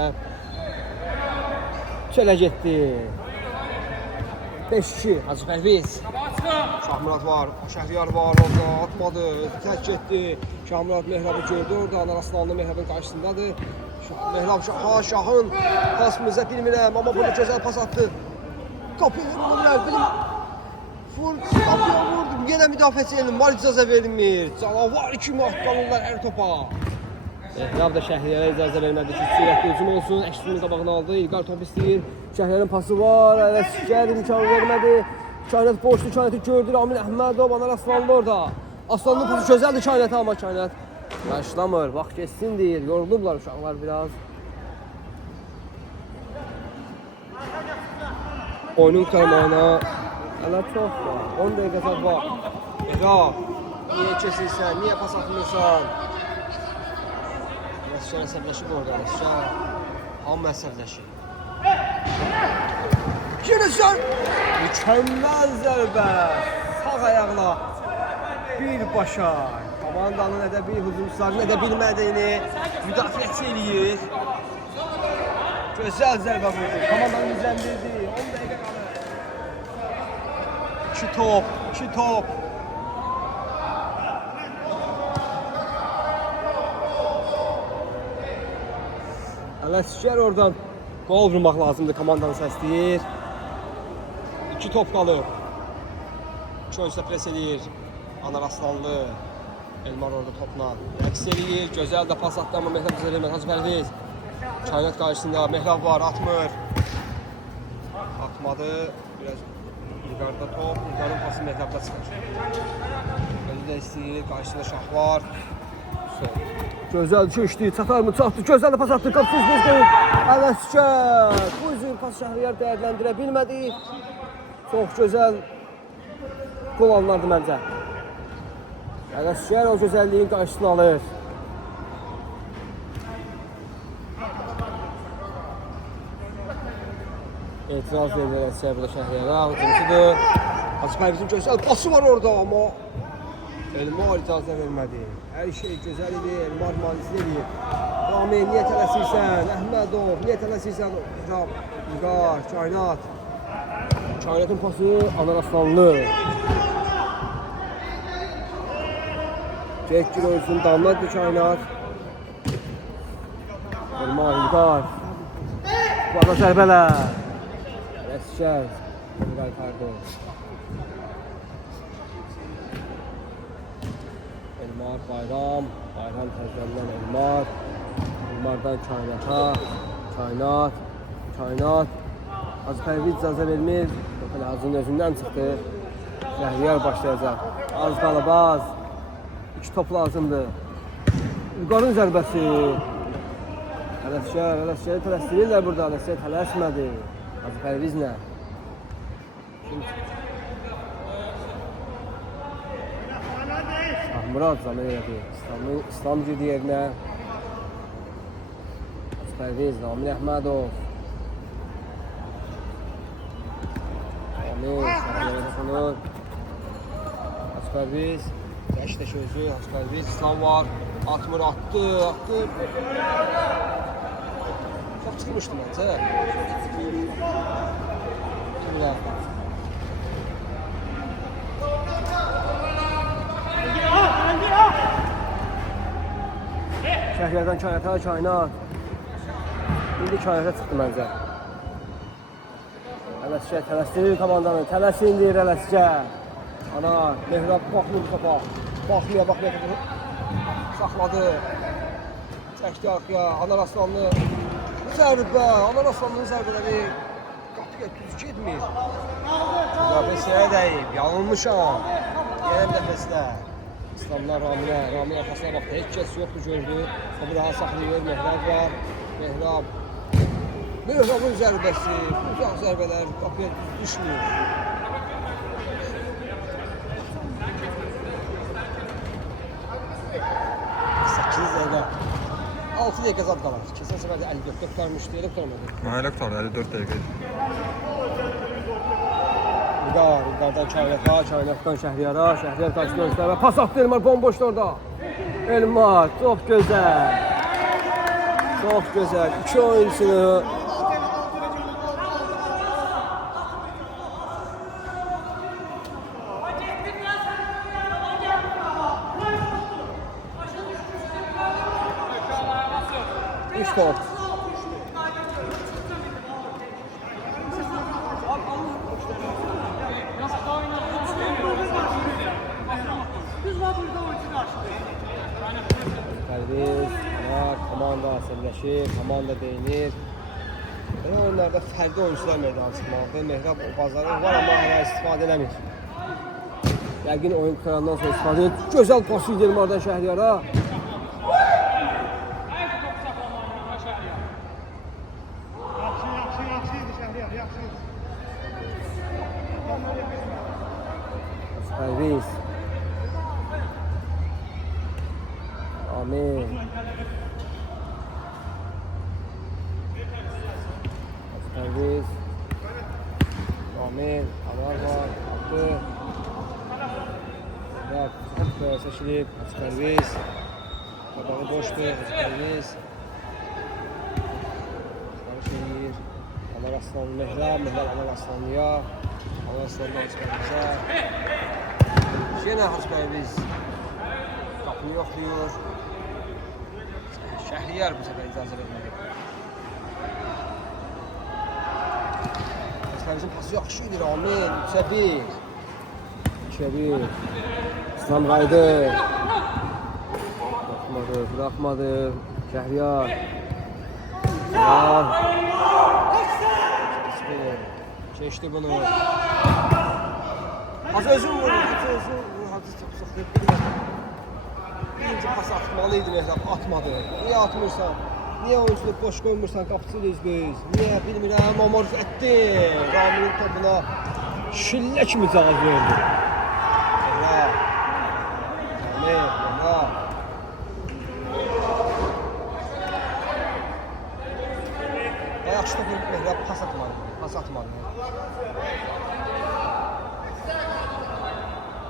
çölə getdi. 5-2, Hacı Pərviz. Şahmurad var, Şəhriyar var, orada atmadı, tək getdi. Şahmurad Mehrab'ı gördü orada, Anar Aslanlı Mehrab'ın qarşısındadır. Mehrab Şahın pasımıza bilmirəm, amma burada gözəl pas attı. Qapıya vururlar, qapıya vurdu. Yenə müdafiəçi elin var, icazə verilmir. Canavar kimi atlanırlar hər topa. Mehrab da Şəhriyara icazə vermədi ki, sürətli hücum olsun. Əksinin qabağını aldı, İlqar top istəyir. Şəhriyarın pası var, Ələsgər imkan vermədi. Kainat boşdu, Kainatı gördü, Ramin Əhmədov, Anar Aslanlı orada. Aslanlı pası gözəldir Kainatı, amma Kainat qarşılamır, vaxt geçsin deyir, yorulublar uşaqlar biraz. Oyunun qurtarmağına hələ çox var, 10 dəqiqə var. Mehrab, niyə kesilsən, niyə pas atmırsan? Ələsgər əsəbləşib orada, Ələsgər. Hamı əsəbləşib. Yenə mükəmməl zərbə, sağ ayaqla birbaşa. Komandanın nə də bir hücumçuların nə də bilmədiyini müdafiəçi eləyir. Gözəl zərbə vurdu. Komandanın izləndirdi. 10 dəqiqə qalır. 2 top, 2 top. Ələsgər oradan qol vurmaq lazımdır, komandanı səsləyir. 2 top qalıb. 2 oyuncuda pres edir. Anar Aslanlı. Elmar orada topla. Rəqs edir. Gözəl də pas atdı, amma Mehrab bizə vermir. Hacı Pərviz. Kainat qarşısında Mehrab var, atmır. Atmadı. Biraz yukarıda top. Yukarının pası Mehrab'da çıxır. Özü də istəyir. Qarşısında Şah var. Gözəl keçdi. Çatar mı? Çatdı. Gözəl də pas atdı. Qapsız qol. Ələsgər. Bu üzün pas Şəhriyar dəyərləndirə bilmədi. Çox gözəl gol alınardı məncə. Ələsgər o gözəlliyin qarşısını alır. Etiraz verir Ələsgər burada Şəhriyara. Hücumçudur. Hacı Pərvizin gözəl pası var orada, amma Elmar icazə vermədi. Hər şey gözəl idi. Elmar mühafizə edir. Ramin, niyə tələsirsən? Əhmədov, niyə tələsirsən? İlqar, Kainat. Kainatın pası Anar Aslanlı. Çek gir oyuncusunun damladı Kainat. Elmar, İlqar. Bana zərbələr. Ələsgər. İlqar Kardo. Elmar, Bayram. Bayram təzəndən Elmar. Elmardan Kainata. Kainat. Kainat. Hacı Pərviz icazə vermir. Hacının özündən çıxdı. Şəhriyar başlayacaq. Az qalıb az. 2 top lazımdır. İlqarın zərbəsi. Ələsgəri tələsdirirlər burada. Ələsgər tələsmədi. Hacı Pərvizlə. Murad zaman elədi. İslam girdi yerinə. Hacı Pərviz, Ramin Əhmədov. Ramin, Şəhriyara toxunur. Hacı Pərviz. Təşdə sözü, Hacı Pərviz, İslam var. Atmır, attı. Çok çıxmışdı məncə. Kimlər? Şəhriyardan Kainata, Kainat. İndi Kainata çıxdı məncə. Ələsgər tələsdirir komandanı. Tələsin deyir Ələsgər. Anar, Mehrab baxmır topa. Baxmaya topu. Saxladı. Çəkdi arxaya. Anar Aslanlı. Zərbə. Anar Aslanlının zərbələri qapıya düz getmir. Müdafiəyə dəyib. Yanılmışam. Yenə dəfəsdə. İslamlar Raminə. Ramin arxasına baxdı. Heç kəs yoxdur gördü. O bir daha saxlayır. Mehrab var. Mehrabın zərbəsi. Uzaq zərbələr qapıya düz düşmür. 6 dəqiqə zad qalar. Keçən səfərdə 54-də tutarmışdı, elə tutarmadı. Elə tutardı, 54 dəqiqə. İlqardan Kainata, Kainatdan Şəhriyara, Şəhriyar qarşısında oyuncular və pas atdı Elmar bomboşdu orada. Elmar, çox gözəl. Çox gözəl. 2 oyunçunu top. Pərviz, komanda əsəbləşir, komanda deyinir. Belə oyunlarda fərdi oyuncular meydana çıxmalıdır. Mehrab o bazarı var, amma hələ istifadə eləmir. Yəqin oyun qutarandan sonra istifadə edir. Gözəl pası idi Elmardan Şəhriyara. Pərviz. Amin. Pərviz. Amin. Anar var. Attı. Bak. Hep seçilib. Pərviz. Qabağı boşdur. Pərviz. Qarış edir. Anar Aslan Mehrab Anar Aslanlıya. Anar Aslan'dan Hacıqaybize. Yine Hacıqaybiz kapını yoxlayır. Şəhriyar bu sefer icazə vermədi. Hacıqayvizin pası yaxşı idi Ramin. 3-1. 2-1. İslam qaydı. Bırakmadı. Şəhriyar. Keçdi bunu. Hacı özün vurur. Hacı çok sıxlayıb. Birinci pas atmalıydı Mehrab, atmadı. Niye atmırsan? Niye oyuncunu boş qoymursan, qapısı düz? Niye bilmirəm, Omar etdi. Raminin topuna şillə kimi cavab verdi. Mehrab. Mehrab. Yaxşı topu Mehrab pas atmadı.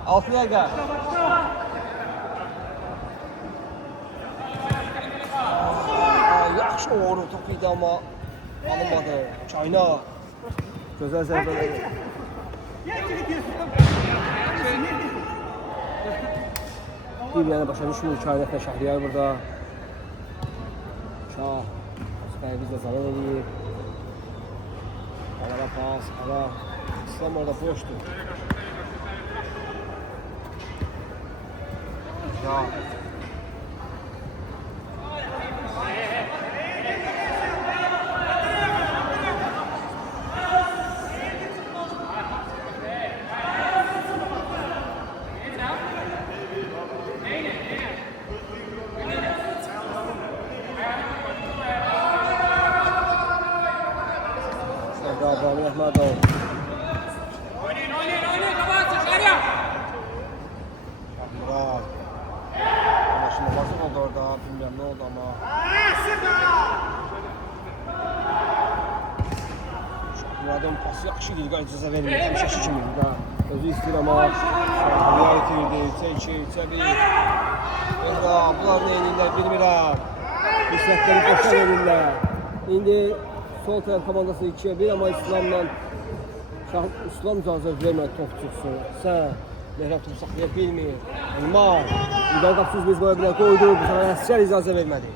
6 dəqiqə. Yaxşı uğurlu top idi amma alınmadı. Çayna. Gözəl zərbələr. Bir yana başa düşmür Kainatla Şəhriyar burada. Şah. Hacıqaybiz də zarar edir. Alara pas, ala. İslam orada boşdur. Ya. Bravo, Mehmetov. Bravo. Şimdi basın oldu orada, bilmem ne oldu ama. Murad'ın pası yaxşı idi, icazə vermir, həmişə şişi kimi. Özü istəyir amma Şəhriyar itirdi, 3-1. Bunlar nə edirlər, bilmirəm. Hüsnətləri boşa verirlər. İndi sol tərəf komandası 2-1 amma İslam icazə vermir top çıxsın. Sən Mehrab topu saxlaya bilmir. Elmar, İlqar qapsız biz qoya bilər, qoydu, bu sana əsgər icazə vermədi.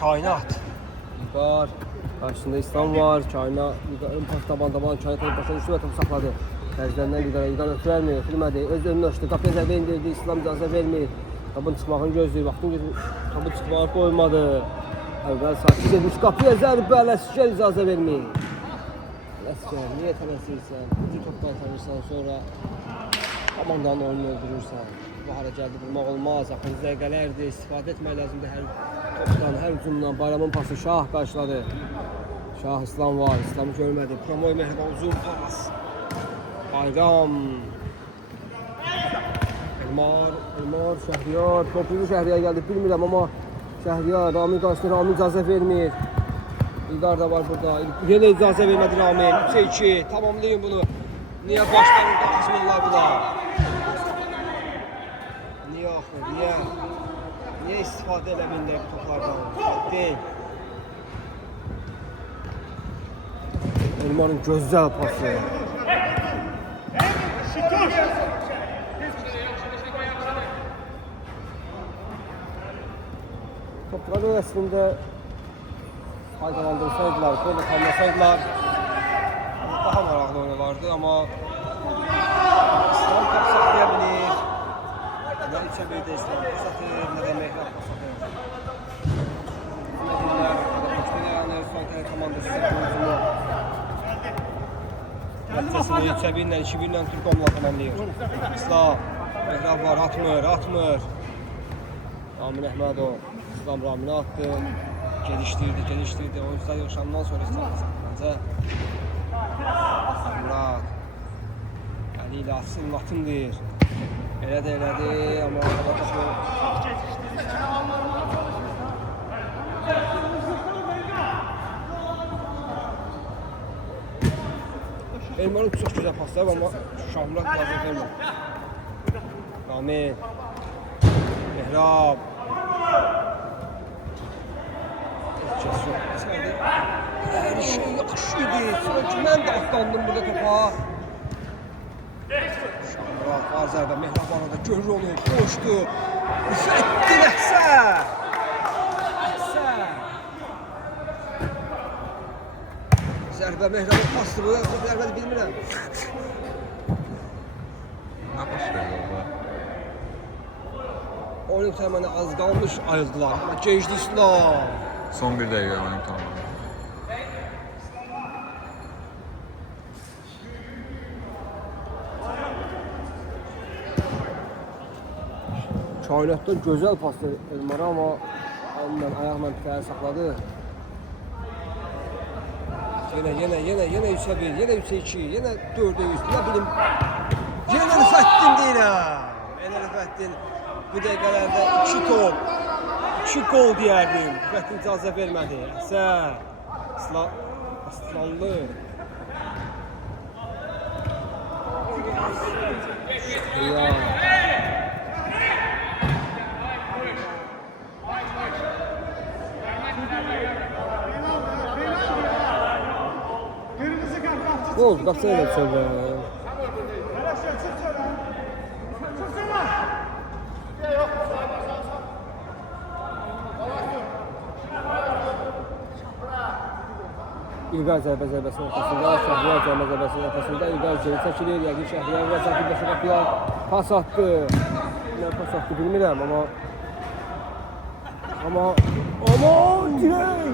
Kainat. İlqar, karşısında İslam var. Kainat, ön pas taban Kainat başa düşdü və topu saxladı. Təzləndən İlqar ötürəlmir, ötürmədi. Öz önünü açdı, qapıya zərbə indirdi, İslam icazə vermir. Topun çıxmağını gözləyir, vaxtın topu çıxmağı qoymadı. Əvvəl sakit etmiş, qapıya zərbə, Ləskər icazə vermir. Ləskər, niyə tələsirsən? Bir top qaytarırsan, sonra komandanın oyunu öldürürsən. Bu hara gəldi, vurmaq olmaz, axırıncı dəqiqələrdir, istifadə etmək lazımdır hər topdan, hər hücumdan. Bayramın pası Şah qarşıladı. Şah İslam var, İslamı görmədi. Promoy Mehrab uzun pas. Bayram. Elmar, Şəhriyar, toplu Şəhriyar gəldi, bilmirəm amma Şəhriyar, Ramin qarşısında Ramin icazə vermir. İlqar da var burada, yenə icazə vermədi Ramin, 3-2, tamamlayın bunu. Niyə başlar orada qısmırlar bunlar? Niyə axır, niyə istifadə eləmirlər bu toplardan? Deyil. Elmarın gözəl pası. Topları əslində faydalandırsaydılar, gol atanmasaydılar daha maraqlı oynarlardı, amma İslam top saxlaya bilir. Nə 3-1-də İslam pas atır, nə də Mehrab pas atır. Nə deyirlər, Qadaqoçdan son tərəf komandası hücumu. Nəticəsində 3-1-lə, 2-1-lə Türkomla tamamlayır. İslam, Mehrab var, atmır. Ramin Əhmədov, İslam Ramin'i attı. Geliştirdi. Oyuncular yaşamdan sonra İslam bence. Murat. Eliyle atın deyir. Elədi ama Elmanın çox gözəl pasları var, amma Şahmurat lazım vermir. Ramin. Mehrab. Her şey yaxşıydı. Sanki mən də atlandım burada topa. Şahmurat var zərbə. Mehrab arada görür onu. Boşdu. Zəttin Əhsən. Zərbə Mehrabın paslığı. Zərbədə bilmirəm. Nə baş verir orada? Oyun tamamına az qalmış ayıldılar. Amma gecdi İslam. Son bir dəqiqə oyun tamamı. Kainatdan gözəl paslar Elmara, amma ondan ayaqla bir saxladı. Yenə 3'ə 1, yenə 3'ə 2, yenə 4'ə 100. Nə bilim. Yenə Rıfəttin deyirəm. Yenə Rıfəttin bu dəqiqələrdə 2 top, 2 gol deyərdim. Rıfəttin icazə vermədi. Sən Aslanlı. Ya. Ne oldu? Baksana da şöyle. İlqar zərbəsinin ortasında, Şəhriyar zərbəsinin ortasında İlqar geri çəkilir, yəqin Şəhriyar və çəkilməsi qapıya pas attı. Nə pas attı bilmirəm, amma dirək!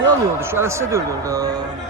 Ne oluyordu? Şu arasında durdu orada.